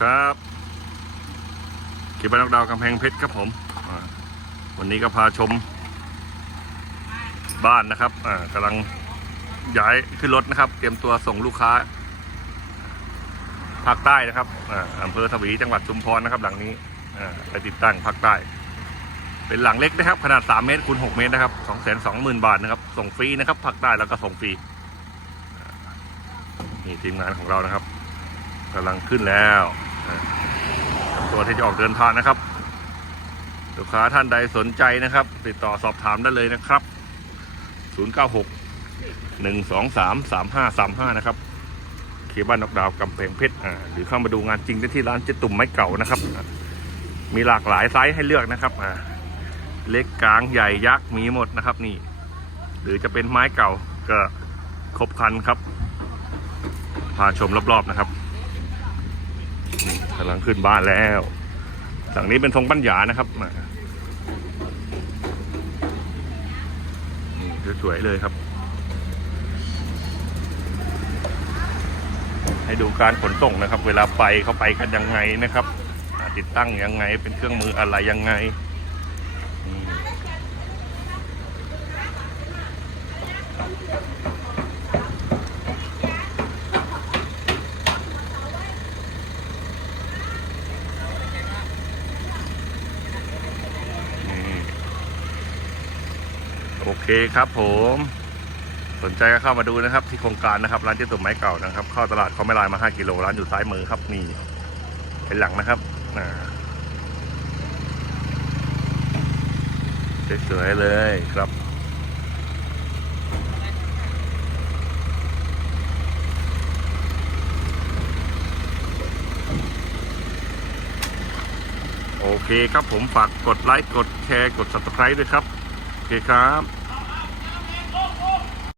ครับขีบ้านนกดาวกำแพงเพชรครับผมวันนี้ก็พาชมบ้านนะครับกำลังย้ายขึ้นรถนะครับ เตรียมตัวส่งลูกค้าภาคใต้นะครับออำเภอทวีจังหวัดชุมพรนะครับ หลังนี้ไปติดตั้งภาคใต้ เป็นหลังเล็กนะครับ ขนาด 3 เมตรคูณ6เมตรนะครับ2 2 0 0 0 0 บาทนะครับ ส่งฟรีนะครับภาคใต้แล้วก็ส่งฟรีนี่ทีมงานของเรานะครับกำลังขึ้นแล้ว ตัวที่จะออกเดินทางนะครับ ลูกค้าท่านใดสนใจนะครับ ติดต่อสอบถามได้เลยนะครับ 096 123 3535 นะครับเคบ้านนกดาวกำแพงเพชรหรือเข้ามาดูงานจริงได้ที่ร้านเจตุ่มไม้เก่านะครับ มีหลากหลายไซส์ให้เลือกนะครับเล็กกลางใหญ่ยักษ์มีหมดนะครับนี่ หรือจะเป็นไม้เก่าก็ครบครันครับพาชมรอบๆนะครับ กำลังขึ้นบ้านแล้วหลังนี้เป็นทรงปัญญานะครับนี่สวยๆเลยครับ ให้ดูการขนส่งนะครับ เวลาไปเขาไปกันยังไงนะครับ ติดตั้งยังไงเป็นเครื่องมืออะไรยังไง โอเคครับผม สนใจก็เข้ามาดูนะครับ ที่โครงการนะครับ ร้านเจ๊ตุ่มไม้เก่านะครับ เข้าตลาดคอมไม่ลายมา 5 กิโลร้านอยู่ซ้ายมือครับนี่เป็นหลังนะครับอ่าสวยๆเลยครับโอเคครับผมฝากกดไลค์ กดแชร์ กด subscribe ด้วยครับ โอเคครับ